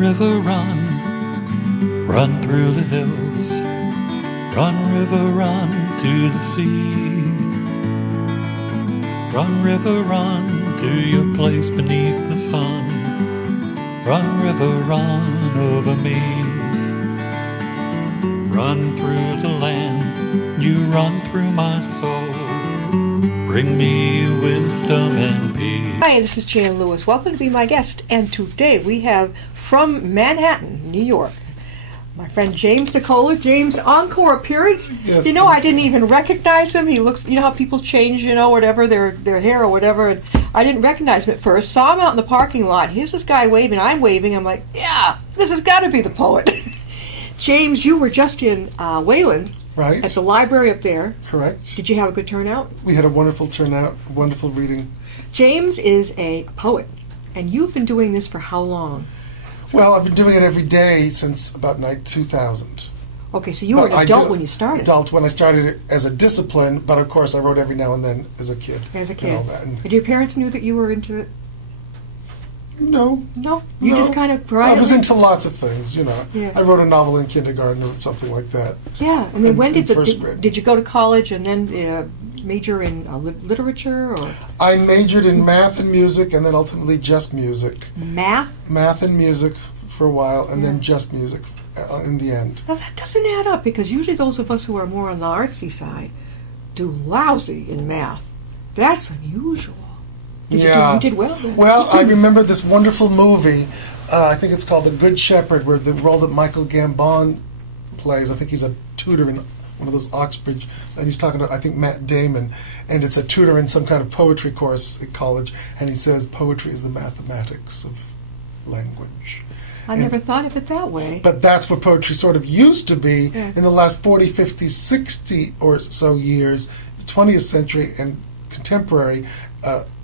river, run. Run through the hills. Run, river, run to the sea. Run, river, run to your place beneath the sun. Run, river, run over me. Run through the land, you run through my soul. Bring me wisdom and peace. Hi, this is Jan Lewis. Welcome to be my guest. And today we have from Manhattan, New York, my friend James Nicola. James, encore appearance. Yes. You know, I didn't even recognize him. He looks, you know how people change, you know, whatever, their hair or whatever. And I didn't recognize him at first. Saw him out in the parking lot. Here's this guy waving. I'm waving. I'm like, yeah, this has got to be the poet. James, you were just in Wayland. Right. At the library up there. Correct. Did you have a good turnout? We had a wonderful turnout, wonderful reading. James is a poet. And you've been doing this for how long? Well, I've been doing it every day since about 2000. Okay, so you were an adult when you started. Adult when I started it as a discipline, but of course I wrote every now and then as a kid. As a kid. And all that. And your parents knew that you were into it? No. No? You just kind of I was into lots of things, you know. Yeah. I wrote a novel in kindergarten or something like that. Yeah, and then when first grade. did you go to college and then major in literature? Or I majored in math and music and then ultimately just music. math? Math and music for a while and then just music in the end. Now that doesn't add up because usually those of us who are more on the artsy side do lousy in math. That's unusual. You did well then. Well, I remember this wonderful movie, I think it's called The Good Shepherd, where the role that Michael Gambon plays, I think he's a tutor in one of those Oxbridge, and he's talking to, I think, Matt Damon, and it's a tutor in some kind of poetry course at college, and he says poetry is the mathematics of language. I never thought of it that way. But that's what poetry sort of used to be in the last 40, 50, 60 or so years, the 20th century and contemporary.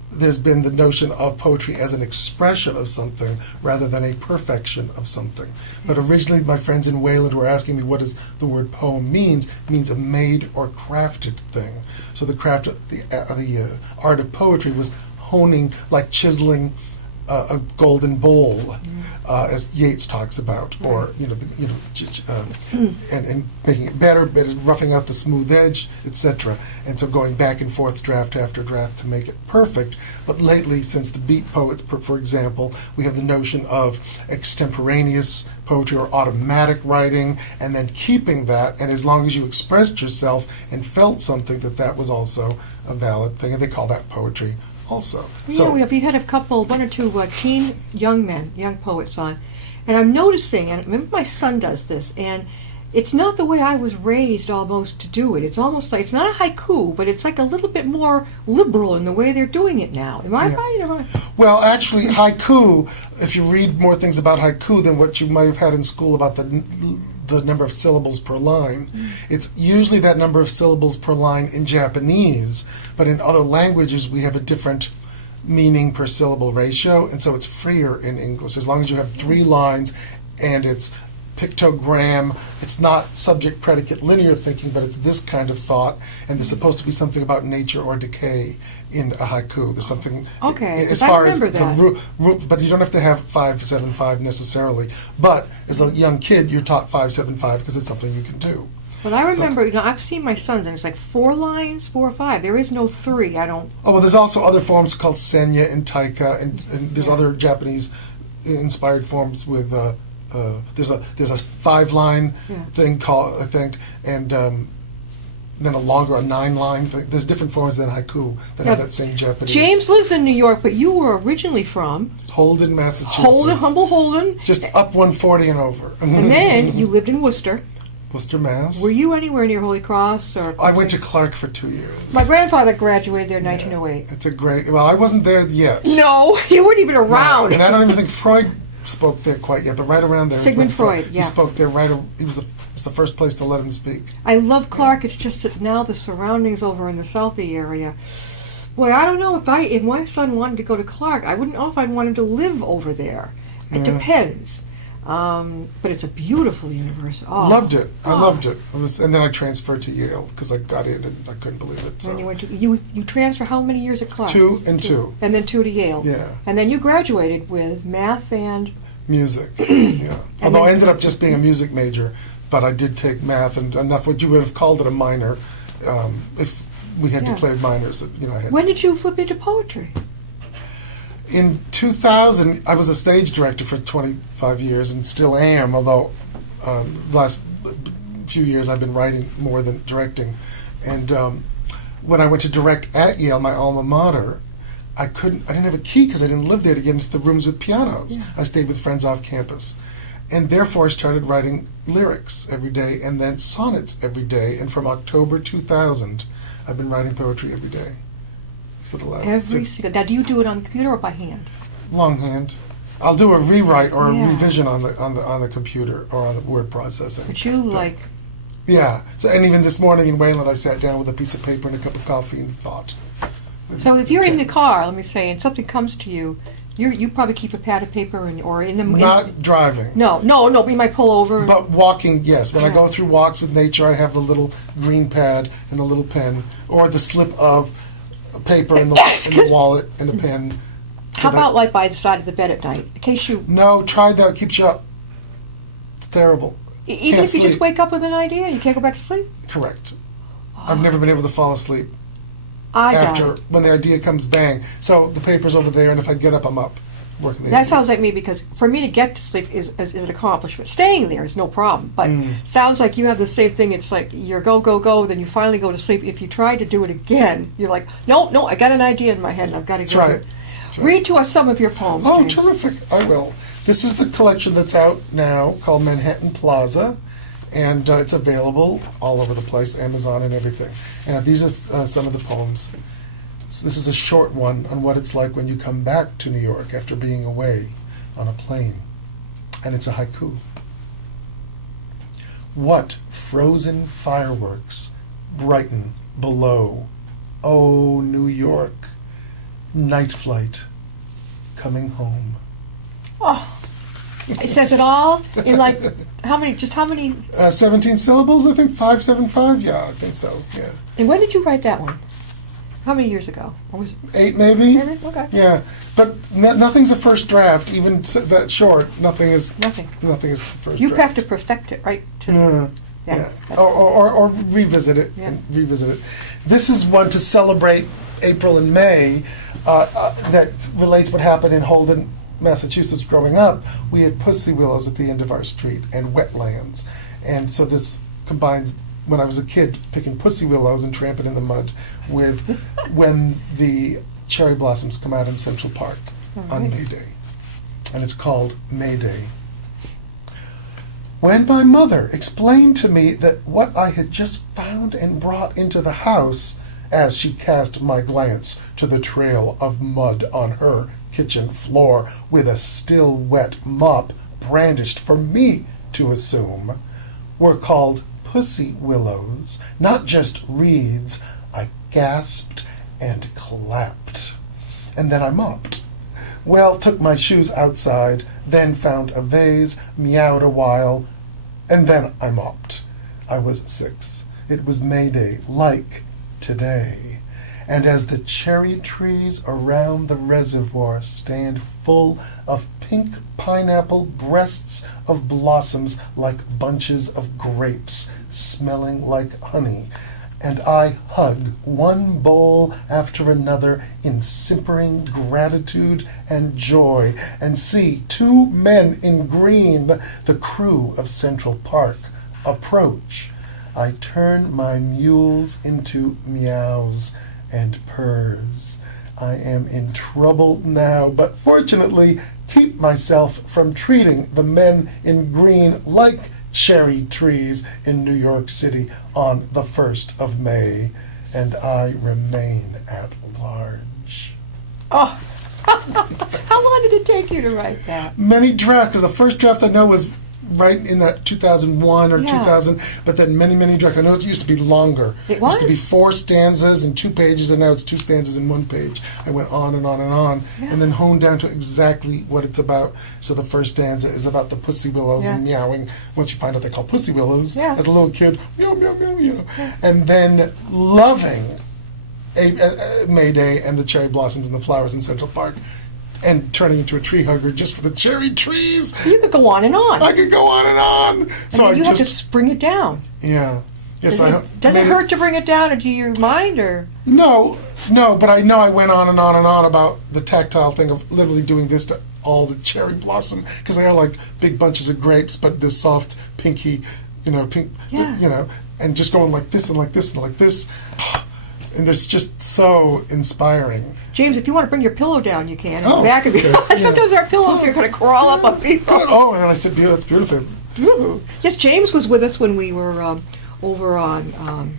There's been the notion of poetry as an expression of something rather than a perfection of something. But originally my friends in Wayland were asking me what does the word poem means. It means a made or crafted thing. So the craft, the art of poetry was honing, like chiseling a golden bowl, as Yeats talks about, or and making it better, but roughing out the smooth edge, etc. And so going back and forth, draft after draft, to make it perfect. But lately, since the beat poets, for example, we have the notion of extemporaneous poetry or automatic writing, and then keeping that. And as long as you expressed yourself and felt something, that was also a valid thing, and they call that poetry. Also, yeah, you had one or two teen young poets on, and I'm noticing, and maybe my son does this, and it's not the way I was raised almost to do it. It's almost like, it's not a haiku, but it's like a little bit more liberal in the way they're doing it now. Am I right? Well, actually, haiku, if you read more things about haiku than what you might have had in school about the number of syllables per line. It's usually that number of syllables per line in Japanese, but in other languages we have a different meaning per syllable ratio, and so it's freer in English. As long as you have 3 lines and it's pictogram, it's not subject predicate linear thinking, but it's this kind of thought, and there's supposed to be something about nature or decay in a haiku. There's something as far as the root, but you don't have to have 5-7-5 necessarily. But as a young kid, you're taught 5-7-5 because it's something you can do. Well, I remember, I've seen my sons, and it's like 4 lines, 4 or 5. There is no 3. I don't. Oh, well, there's also other forms called senya and taika, and there's other Japanese inspired forms with. There's a 5-line thing called, I think, and then a 9-line thing. There's different forms than haiku that have that same Japanese. James lives in New York, but you were originally from Holden, Massachusetts. Humble Holden. Just up 140 and over. And then you lived in Worcester. Worcester, Mass. Were you anywhere near Holy Cross? I went to Clark for 2 years. My grandfather graduated there in 1908. It's a great. Well, I wasn't there yet. No, you weren't even around. No, and I don't even think Freud spoke there quite yet, but right around there. Sigmund Freud, He spoke there he was the first place to let him speak. I love Clark. It's just that now the surroundings over in the Southie area. Boy, I don't know if my son wanted to go to Clark, I wouldn't know if I'd want him to live over there. It depends. But it's a beautiful university. Oh. Loved it. I loved it. And then I transferred to Yale because I got in and I couldn't believe it. So. And you went to you transfer how many years at Clark? 2 and 2. And then 2 to Yale. Yeah. And then you graduated with math and Music, yeah. Although I then- ended up just being a music major, but I did take math and enough. What you would have called it a minor, if we had Yeah. declared minors. I had. When did you flip into poetry? In 2000, I was a stage director for 25 years and still am, although the last few years I've been writing more than directing. And when I went to direct at Yale, my alma mater, I didn't have a key because I didn't live there to get into the rooms with pianos. Yeah. I stayed with friends off campus. And therefore I started writing lyrics every day and then sonnets every day. And from October 2000, I've been writing poetry every day for the last Every single. Now, do you do it on the computer or by hand? longhand. I'll do a rewrite or a Yeah. revision on the computer or on the word processing. But you like. Yeah. So, and even this morning in Wayland, I sat down with a piece of paper and a cup of coffee and thought. So if you're in the car, let me say, and something comes to you, you probably keep a pad of paper or in the. Not driving. No. But you might pull over. But walking, yes. When I Yeah. go through walks with nature, I have the little green pad and the little pen, or the slip of paper in the wallet and a pen. How about like by the side of the bed at night, in case you. No, try that. It keeps you up. It's terrible. Even Can't if you just sleep. wake up with an idea, you can't go back to sleep. Correct. I've never been able to fall asleep I got after it. when the idea comes bang. So the paper's over there, and if I get up, I'm up. Working the That idea. sounds like me because for me to get to sleep is an accomplishment. Staying there is no problem, but sounds like you have the same thing. It's like you're go, then you finally go to sleep. If you try to do it again, you're like, no, I got an idea in my head and I've got to That's go. right. do it. Read to us some of your poems. Oh, James. terrific. I will. This is the collection that's out now called Manhattan Plaza, and it's available all over the place, Amazon and everything. And these are some of the poems. So this is a short one on what it's like when you come back to New York after being away on a plane. And it's a haiku. What frozen fireworks brighten below? Oh, New York, night flight, coming home. Oh, it says it all in like how many? 17 syllables, I think, 575? Yeah, I think so, yeah. And when did you write that one? How many years ago? Or was 8 maybe? okay? Yeah, but nothing's a first draft, even that short. Nothing is Nothing. first You draft. have to perfect it, right? Yeah. Yeah, that's Or revisit it. Yeah. And revisit it. This is one to celebrate April and May that relates what happened in Holden, Massachusetts growing up. We had pussy willows at the end of our street and wetlands. And so this combines when I was a kid picking pussy willows and tramping in the mud with when the cherry blossoms come out in Central Park on right. May Day. And it's called May Day. When my mother explained to me that what I had just found and brought into the house, as she cast my glance to the trail of mud on her kitchen floor with a still wet mop brandished for me to assume, were called pussy willows, not just reeds, I gasped and clapped. And then I mopped. Well, took my shoes outside, then found a vase, meowed a while, and then I mopped. I was 6. It was May Day, like today. And as the cherry trees around the reservoir stand full of pink pineapple breasts of blossoms like bunches of grapes, smelling like honey, and I hug one bowl after another in simpering gratitude and joy, and see 2 men in green, the crew of Central Park, approach. I turn my mules into meows and purrs. I am in trouble now, but fortunately keep myself from treating the men in green like cherry trees in New York City on the 1st of May, and I remain at large. Oh, how long did it take you to write that? Many drafts, because the first draft I know was right in that 2001 or Yeah. 2000, but then many drafts. I know it used to be longer. It used to was? be 4 stanzas and 2 pages, and now it's 2 stanzas and 1 page. I went on and on and on, Yeah. and then honed down to exactly what it's about. So the first stanza is about the pussy willows and meowing. Once you find out they call pussy willows, Yeah. as a little kid, meow, meow, meow, you know. And then loving May Day and the cherry blossoms and the flowers in Central Park. and turning into a tree hugger just for the cherry trees. You could go on and on. I could go on and on. And you have to bring it down. Yeah. Yes, does it hurt to bring it down, or do you mind, or? No, but I know I went on and on and on about the tactile thing of literally doing this to all the cherry blossom, because they are like big bunches of grapes, but this soft, pinky, pink, and just going like this and like this and like this. And it's just so inspiring. James, if you want to bring your pillow down, you can. Oh, back of you. okay. Sometimes our pillows are going to crawl up on people. Oh, and I said, that's beautiful. Ooh. Yes, James was with us when we were over on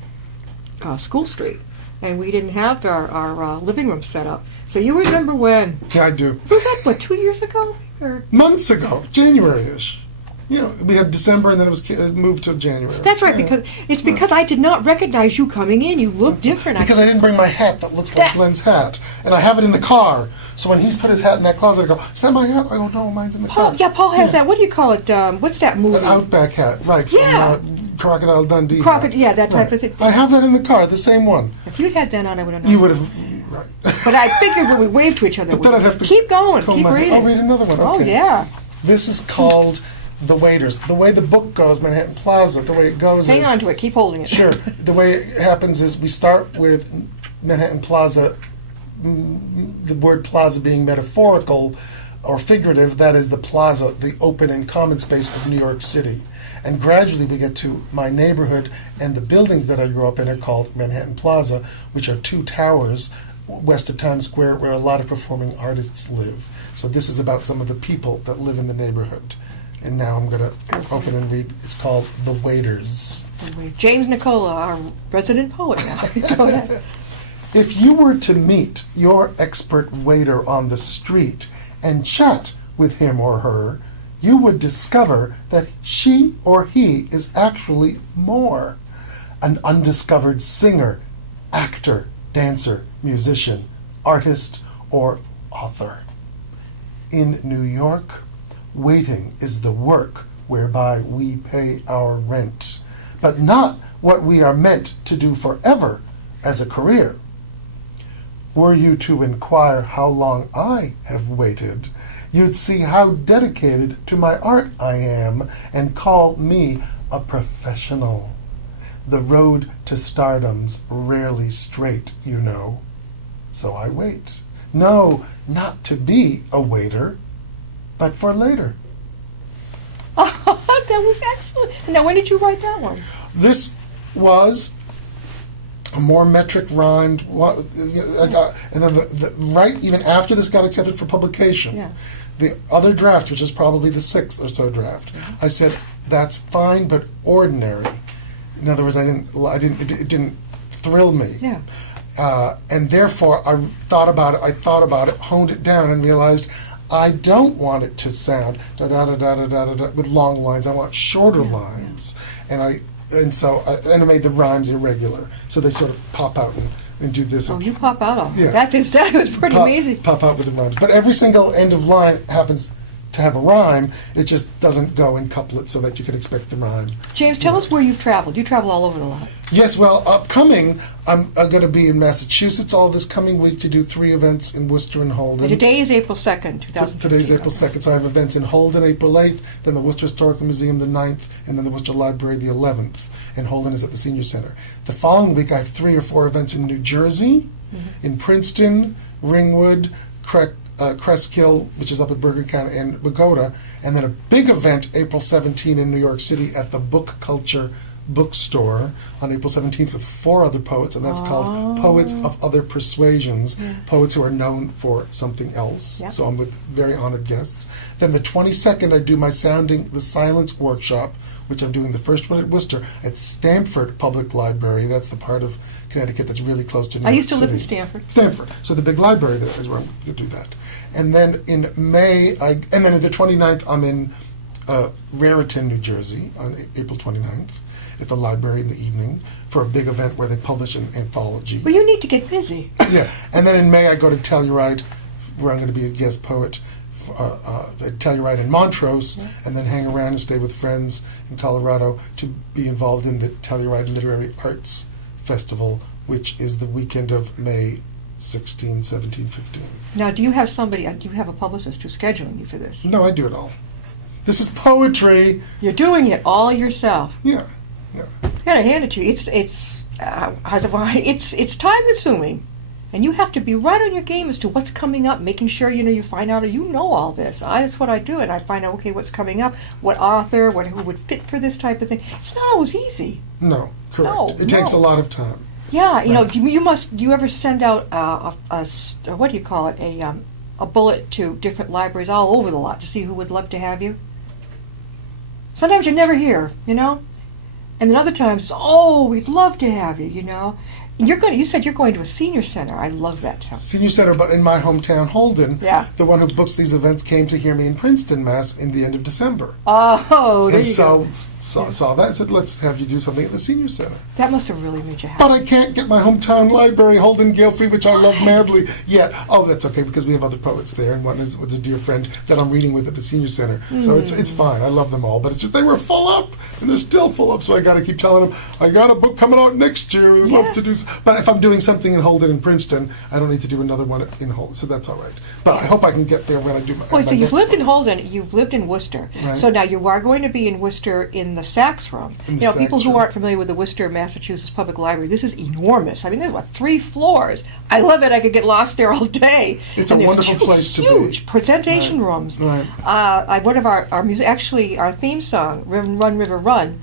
School Street, and we didn't have our living room set up. So you remember when? Yeah, I do. Was that, 2 years ago? Or? Months ago, January-ish. We had December, and then it was moved to January. That's right, because I did not recognize you coming in. You look different. Because I didn't bring my hat that looks like Glenn's hat, and I have it in the car. So when he's put his hat in that closet, I go, "Is that my hat?" I go, "No, mine's in the car." Yeah, Paul has that. What do you call it? What's that movie? An Outback hat, right? From Crocodile Dundee. Yeah, that type of thing. I have that in the car, the same one. If you'd had that on, I would have known. You would have. Right. But I figured when we waved to each other, but then I'd have to keep going, keep reading. I'll read another one. Oh, okay. yeah. This is called The Waiters. The way the book goes, Manhattan Plaza, the way it goes Hang on to it. Keep holding it. Sure. The way it happens is we start with Manhattan Plaza, the word plaza being metaphorical or figurative, that is the plaza, the open and common space of New York City. And gradually we get to my neighborhood, and the buildings that I grew up in are called Manhattan Plaza, which are two towers west of Times Square where a lot of performing artists live. So this is about some of the people that live in the neighborhood. And now I'm going to open and read. It's called The Waiters. James Nicola, our resident poet now. Go ahead. If you were to meet your expert waiter on the street and chat with him or her, you would discover that she or he is actually more. An undiscovered singer, actor, dancer, musician, artist, or author. In New York, waiting is the work whereby we pay our rent, but not what we are meant to do forever as a career. Were you to inquire how long I have waited, you'd see how dedicated to my art I am and call me a professional. The road to stardom's rarely straight, you know. So I wait. No, not to be a waiter, but for later. Oh, that was excellent. Now, when did you write that one? This was a more metric rhymed, and then right even after this got accepted for publication, the other draft, which is probably the sixth or so draft, I said that's fine but ordinary. In other words, it didn't thrill me. Yeah. And therefore, I thought about it, honed it down, and realized I don't want it to sound da da da da da da da with long lines. I want shorter lines, and I made the rhymes irregular, so they sort of pop out and do this. Oh, you pop out on yeah. That was pretty amazing. Pop out with the rhymes, but every single end of line happens to have a rhyme. It just doesn't go in couplets so that you can expect the rhyme. James, tell us where you've traveled. You travel all over the lot. Yes, well, upcoming, I'm going to be in Massachusetts all this coming week to do 3 events in Worcester and Holden. And today is April 2nd, 2015. Today's April 2nd, so I have events in Holden April 8th, then the Worcester Historical Museum the 9th, and then the Worcester Library the 11th. And Holden is at the Senior Center. The following week, I have 3 or 4 events in New Jersey, in Princeton, Ringwood, Cresskill, which is up at Bergen County, and Bogota, and then a big event April 17 in New York City at the Book Culture Bookstore on April 17th with 4 other poets, and that's called Poets of Other Persuasions, poets who are known for something else. Yep. So I'm with very honored guests. Then the 22nd, I do my Sounding the Silence workshop, which I'm doing the first one at Worcester at Stamford Public Library. That's the part of Connecticut that's really close to New York City. I used to live in Stamford. Stamford. So the big library there is where I'm going to do that. And then in May, and then on the 29th, I'm in Raritan, New Jersey on April 29th at the library in the evening for a big event where they publish an anthology. Well, you need to get busy. Yeah. And then in May, I go to Telluride, where I'm going to be a guest poet at Telluride in Montrose, and then hang around and stay with friends in Colorado to be involved in the Telluride Literary Arts Festival, which is the weekend of May 16, 17, 15. Now, do you have a publicist who's scheduling you for this? No, I do it all. This is poetry. You're doing it all yourself. Yeah. I gotta hand it to you. It's time consuming, and you have to be right on your game as to what's coming up, making sure you find out all this. That's what I do, and I find out what's coming up, what author, who would fit for this type of thing. It's not always easy. No, correct. No, it takes a lot of time. Yeah, do you ever send out what do you call it, a bullet to different libraries all over the lot to see who would love to have you? Sometimes you never hear, and then other times, we'd love to have you, And you said you're going to a senior center. I love that town. Senior center, but in my hometown, Holden, yeah. The one who books these events came to hear me in Princeton, Mass. In the end of December. Oh, there you go. Saw that and said, let's have you do something at the senior center. That must have really made you happy. But I can't get my hometown library, Holden Gale-Free, which I love madly, yet. Oh, that's okay, because we have other poets there, and one is with a dear friend that I'm reading with at the senior center. So it's fine. I love them all. But it's just they were full up, and they're still full up, so I got to keep telling them, I got a book coming out next year. I'd love to do. But if I'm doing something in Holden and Princeton, I don't need to do another one in Holden, so that's all right. But I hope I can get there when I do my so you've lived book. in Holden, you've lived in Worcester. Right. So now you are going to be in Worcester in the Sachs Room. People who aren't familiar with the Worcester, Massachusetts Public Library, this is enormous. I mean, there's 3 floors. I love it. I could get lost there all day. It's a wonderful place to be. Huge presentation rooms. Right. One of our music, actually, our theme song, Run, River, Run,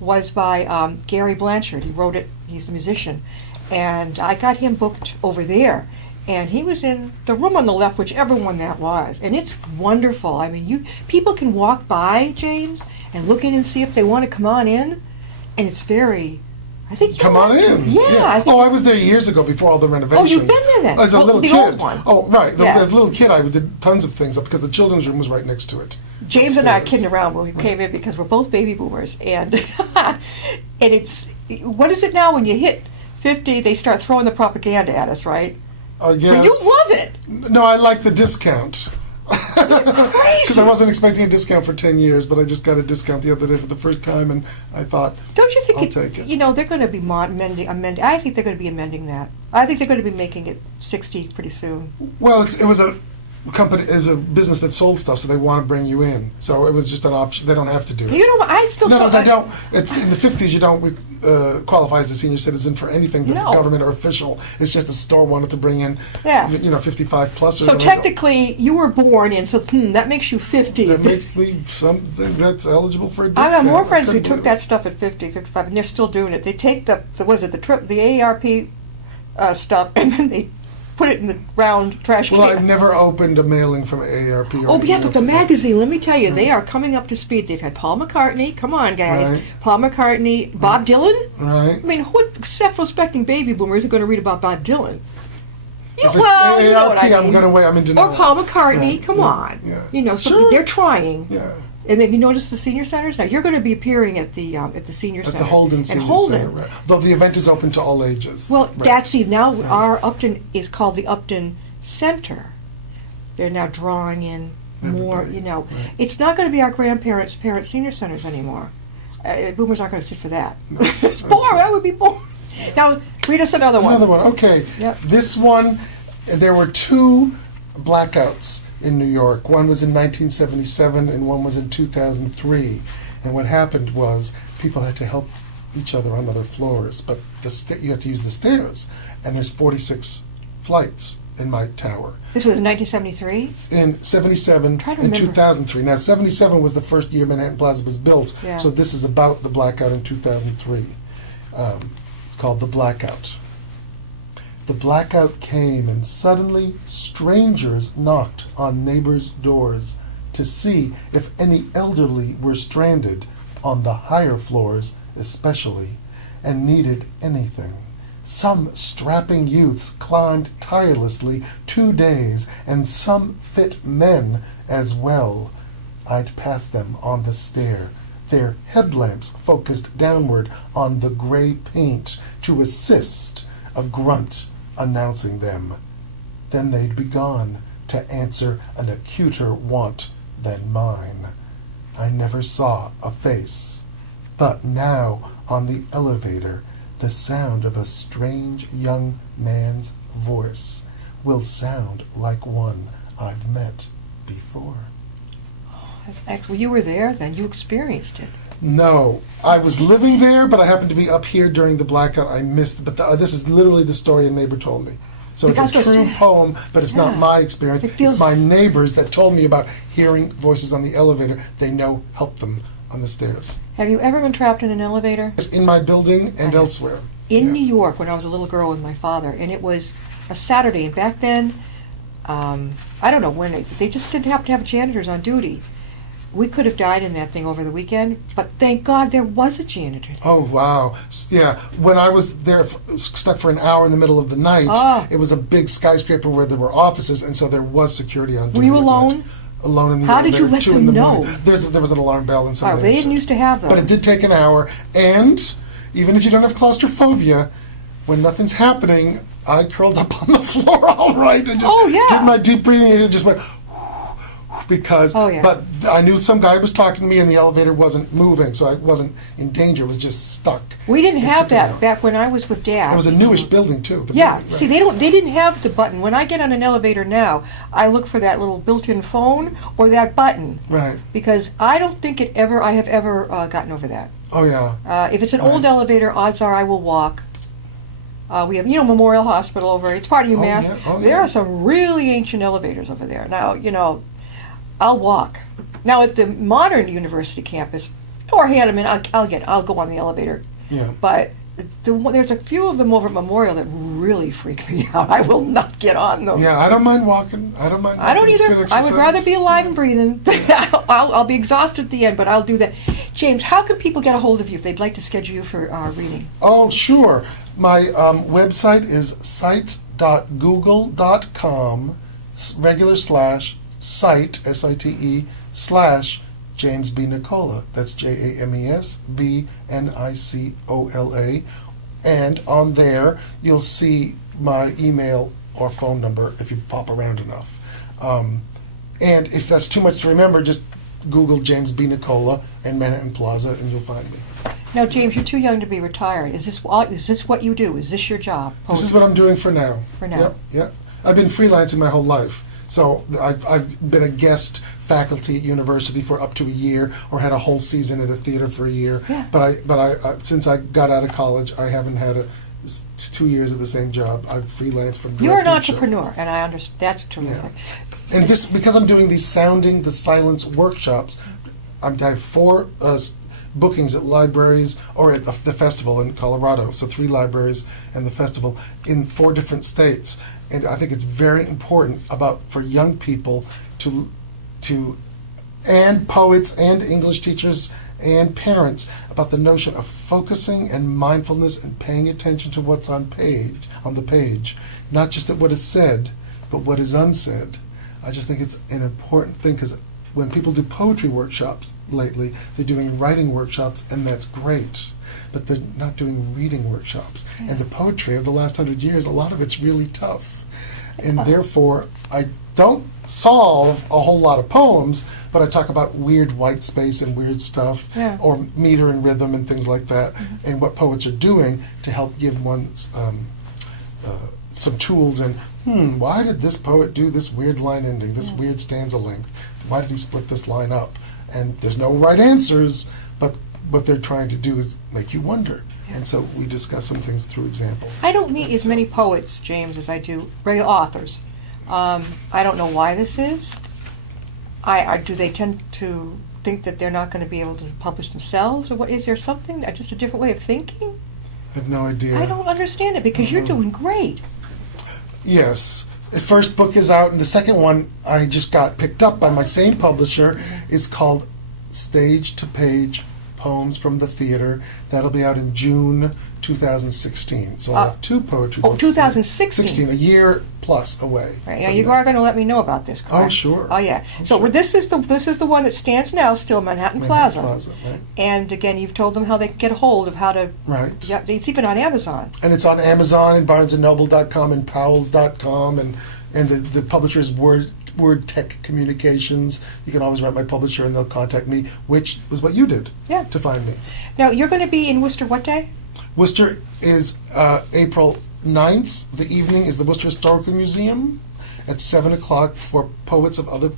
was by Gary Blanchard. He wrote it. He's the musician. And I got him booked over there. And he was in the room on the left, whichever one that was. And it's wonderful. I mean, people can walk by, James, and look in and see if they want to come on in. And it's very, I think come on in. Yeah. I was there years ago before all the renovations. Oh, you've been there then? As a little the kid. Old one. Oh, right. Yeah. As a little kid, I did tons of things because the children's room was right next to it. James and I are kidding around when we came in because we're both baby boomers. And it's, what is it now when you hit 50, they start throwing the propaganda at us, right? I guess. But you love it. No, I like the discount. Because I wasn't expecting a discount for 10 years, but I just got a discount the other day for the first time, and I thought, don't you think I'll take it. They're going to be amending. I think they're going to be amending that. I think they're going to be making it 60 pretty soon. Well, it was a company, is a business that sold stuff, so they want to bring you in. So it was just an option. They don't have to do it. I still. No, I don't. In the 50s, you don't qualify as a senior citizen for anything that's government or official. It's just the store wanted to bring in, 55 plus. Or so something. Technically, you were born in, so that makes you 50. That makes me something that's eligible for a discount. I have more friends who took that stuff at 50, 55, and they're still doing it. They take the AARP stuff, and then they put it in the round trash can. Well, I've never opened a mailing from AARP. But the magazine, let me tell you, they are coming up to speed. They've had Paul McCartney, come on, guys. Right. Paul McCartney, Bob Dylan. Right. I mean, what self-respecting baby boomer isn't going to read about Bob Dylan? If it's AARP, I'm going to wait. I'm in denial. Or Paul McCartney, come on. Yeah. So they're trying. Yeah. And then you notice the senior centers? Now, you're going to be appearing at the senior center. At the Holden Senior Center, right. Though the event is open to all ages. Well, our Upton is called the Upton Center. They're now drawing in more, Right. It's not going to be our grandparents' parent senior centers anymore. Boomers aren't going to sit for that. No. It's boring. That would be boring. Now, read us another one. Another one, okay. Yep. This one, there were 2 blackouts in New York. One was in 1977 and one was in 2003. And what happened was people had to help each other on other floors, but you have to use the stairs. And there's 46 flights in my tower. This was in 1973? In 77 and 2003. Now, 77 was the first year Manhattan Plaza was built, so this is about the blackout in 2003. It's called The Blackout. The blackout came, and suddenly strangers knocked on neighbors' doors to see if any elderly were stranded, on the higher floors especially, and needed anything. Some strapping youths climbed tirelessly 2 days, and some fit men as well. I'd pass them on the stair, their headlamps focused downward on the gray paint to assist, a grunt announcing them. Then they'd be gone to answer an acuter want than mine. I never saw a face. But now, on the elevator, The sound of a strange young man's voice will sound like one I've met before. That's excellent. You were there then. You experienced it. No, I was living there, but I happened to be up here during the blackout. I missed it, but this is literally the story a neighbor told me. So it's a true poem, but it's not my experience. It's my neighbors that told me about hearing voices on the elevator they know helped them on the stairs. Have you ever been trapped in an elevator? In my building and elsewhere. In New York, when I was a little girl with my father, and it was a Saturday, and back then, I don't know when, they just didn't happen to have janitors on duty. We could have died in that thing over the weekend, but thank God there was a janitor there. Oh, wow. Yeah, when I was there stuck for an hour in the middle of the night, it was a big skyscraper where there were offices, and so there was security on duty. Were you alone? Alone in the How did you let them know? There was an alarm bell and something. They didn't used to have those. But it did take an hour, and even if you don't have claustrophobia, when nothing's happening, I curled up on the floor all right and just did my deep breathing and it just went because but I knew some guy was talking to me and the elevator wasn't moving, so I wasn't in danger. It was just stuck. We didn't have that back when I was with Dad. It was a newish building too. See, they didn't have the button. When I get on an elevator now, I look for that little built-in phone or that button. Right. Because I don't think I have ever gotten over that. Oh yeah. If it's an old elevator, odds are I will walk. We have, Memorial Hospital over. It's part of UMass. There are some really ancient elevators over there. Now, I'll walk. Now at the modern university campus, or Hanneman, I'll go on the elevator. Yeah. But there's a few of them over at Memorial that really freak me out. I will not get on them. Yeah, I don't mind walking. I don't either. I would rather be alive and breathing. I'll be exhausted at the end, but I'll do that. James, how can people get a hold of you if they'd like to schedule you for reading? Oh, sure. My website is sites.google.com /site, S-I-T-E, / James B. Nicola. That's JamesBNicola. And on there, you'll see my email or phone number if you pop around enough. And if that's too much to remember, just Google James B. Nicola and Manhattan Plaza, and you'll find me. Now, James, you're too young to be retired. Is this what you do? Is this your job? This is what I'm doing for now. For now. Yep. I've been freelancing my whole life. So I've been a guest faculty at university for up to a year, or had a whole season at a theater for a year. Yeah. But I since I got out of college, I haven't had 2 years of the same job. I've freelanced from. You're an entrepreneur, and I understand. That's terrific. Yeah. And because I'm doing these Sounding the Silence workshops, I have 4 bookings at libraries or at the festival in Colorado. So 3 libraries and the festival in 4 different states. And I think it's very important for young people to and poets and English teachers and parents about the notion of focusing and mindfulness and paying attention to what's on the page, not just at what is said, but what is unsaid. I just think it's an important thing because when people do poetry workshops lately, they're doing writing workshops, and that's great. But they're not doing reading workshops. Yeah. And the poetry of the last 100 years, a lot of it's really tough. And therefore, I don't solve a whole lot of poems, but I talk about weird white space and weird stuff, or meter and rhythm and things like that, and what poets are doing to help give one some tools and, why did this poet do this weird line ending, this weird stanza length? Why did he split this line up? And there's no right answers, but what they're trying to do is make you wonder. And so we discuss some things through examples. I don't meet as many poets, James, as I do regular authors. I don't know why this is. Do they tend to think that they're not going to be able to publish themselves? Or what? Is there something, just a different way of thinking? I have no idea. I don't understand it because you're doing great. Yes. The first book is out, and the second one I just got picked up by my same publisher. Is called Stage to Page, Poems from the Theater. That'll be out in June 2016. So I'll have 2 poetry books. 2016. A year plus away. Right. Now you are going to let me know about this, correct? Oh, sure. Oh, yeah. So sure. This is the one that stands now, still Manhattan Plaza. Right. And again, you've told them how they can get a hold of how to. Right. Yeah, it's even on Amazon. And it's on Amazon and BarnesandNoble.com and Powell's.com and the publisher is Word Tech Communications. You can always write my publisher and they'll contact me, which was what you did to find me. Now, you're going to be in Worcester what day? Worcester is April 9th. The evening is the Worcester Historical Museum at 7 o'clock for poets of other,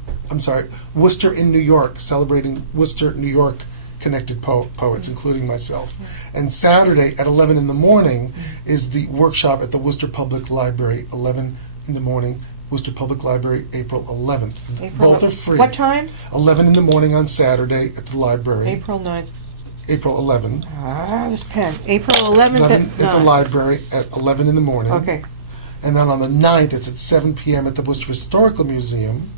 Worcester in New York, celebrating Worcester, New York connected poets, including myself. And Saturday at 11 in the morning is the workshop at the Worcester Public Library, 11 in the morning, Worcester Public Library, April 11th. Both are free. What time? 11 in the morning on Saturday at the library. April 9th. April 11. This pen. April 11th 11 at at the library at 11 in the morning. Okay. And then on the 9th, it's at 7 p.m. at the Worcester Historical Museum.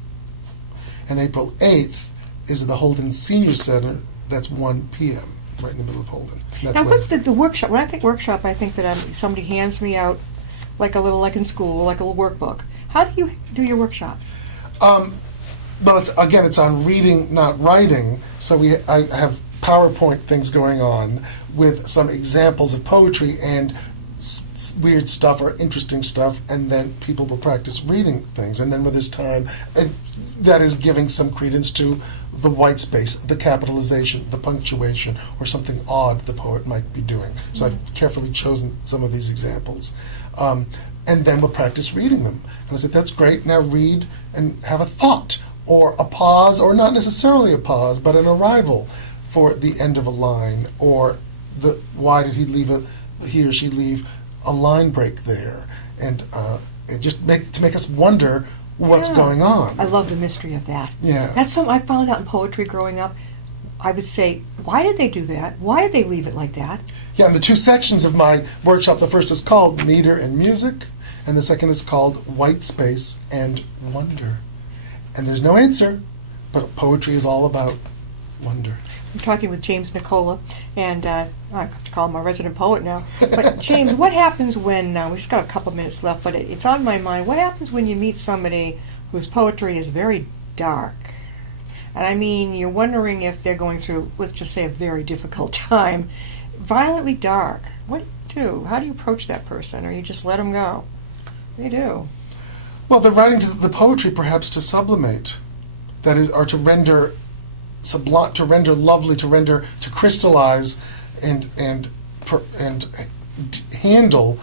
And April 8th is at the Holden Senior Center. That's 1 p.m., right in the middle of Holden. That's Now, when- what's the workshop? When I think workshop, I think that somebody hands me out like in school, like a little workbook. How do you do your workshops? Well, it's on reading, not writing. So I have PowerPoint things going on with some examples of poetry and weird stuff or interesting stuff, and then people will practice reading things. And then when there's time, that is giving some credence to the white space, the capitalization, the punctuation, or something odd the poet might be doing. So I've carefully chosen some of these examples. And then we'll practice reading them. And I said, that's great, now read and have a thought, or a pause, or not necessarily a pause, but an arrival for the end of a line, or why did he or she leave a line break there? And it just to make us wonder what's going on. I love the mystery of that. Yeah. That's something I found out in poetry growing up. I would say, why did they do that? Why did they leave it like that? Yeah, and the two sections of my workshop, the first is called Meter and Music, and the second is called White Space and Wonder. And there's no answer, but poetry is all about wonder. I'm talking with James Nicola, and I have to call him my resident poet now. But James, what happens when, we've just got a couple minutes left, but it's on my mind, what happens when you meet somebody whose poetry is very dark? And I mean, you're wondering if they're going through, let's just say, a very difficult time. Violently dark. What do you do? How do you approach that person? Or you just let them go? What do you do? Well, they're writing the poetry perhaps to sublimate, that is, or to render sublime, to render lovely, to crystallize, and handle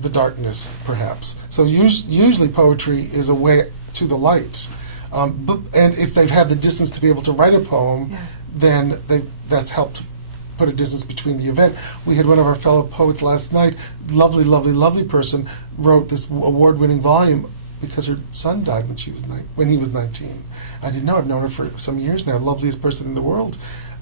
the darkness, perhaps. So usually poetry is a way to the light. And if they've had the distance to be able to write a poem, then that's helped put a distance between the event. We had one of our fellow poets last night, lovely person, wrote this award-winning volume because her son died when he was 19. I didn't know. I've known her for some years now. Loveliest person in the world.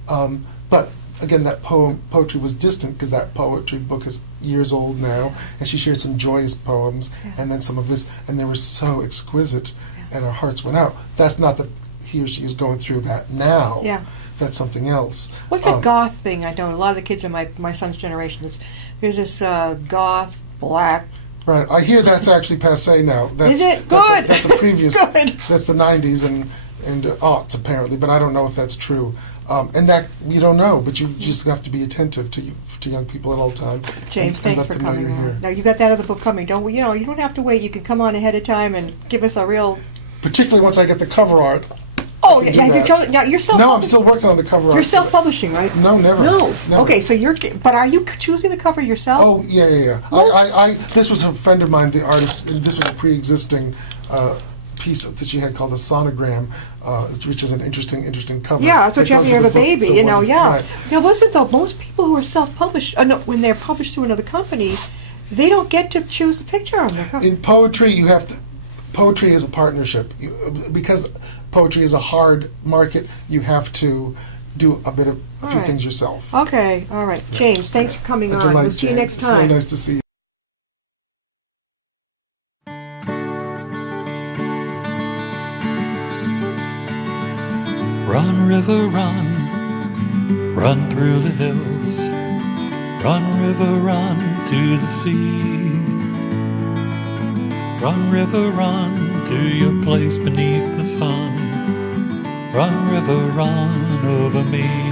But again, that poetry was distant because that poetry book is years old now, and she shared some joyous poems and then some of this, and they were so exquisite, and our hearts went out. That's not that he or she is going through that now. Yeah. That's something else. What's a goth thing? I know a lot of the kids in my son's generation, there's this goth, black. Right. I hear that's actually passé now. Is it? Good. That's a previous. Good. That's the 90s and aughts, apparently, but I don't know if that's true. And that you don't know, but you just have to be attentive to young people at all times. James, thanks for coming on. Now you got that other book coming. You don't have to wait. You can come on ahead of time and give us a real. Particularly once I get the cover art. Oh, yeah. Now you're self. No, I'm still working on the cover art. You're self-publishing, right? No, never. No. Never. Okay, so but are you choosing the cover yourself? Oh, yeah. This was a friend of mine, the artist. This was a pre-existing piece that she had called a sonogram, which is an interesting cover. Yeah, that's what you have to have a baby, yeah. Right. Now, listen, though, most people who are self-published, when they're published through another company, they don't get to choose the picture on their cover. In poetry, you have to. Poetry is a partnership. Because poetry is a hard market, you have to do a few things yourself. Okay, all right. James, thanks for coming on. We'll see you next time. So nice to see you. Run, river, run, run through the hills. Run, river, run to the sea. Run, river, run to your place beneath the sun. Run, river, run over me.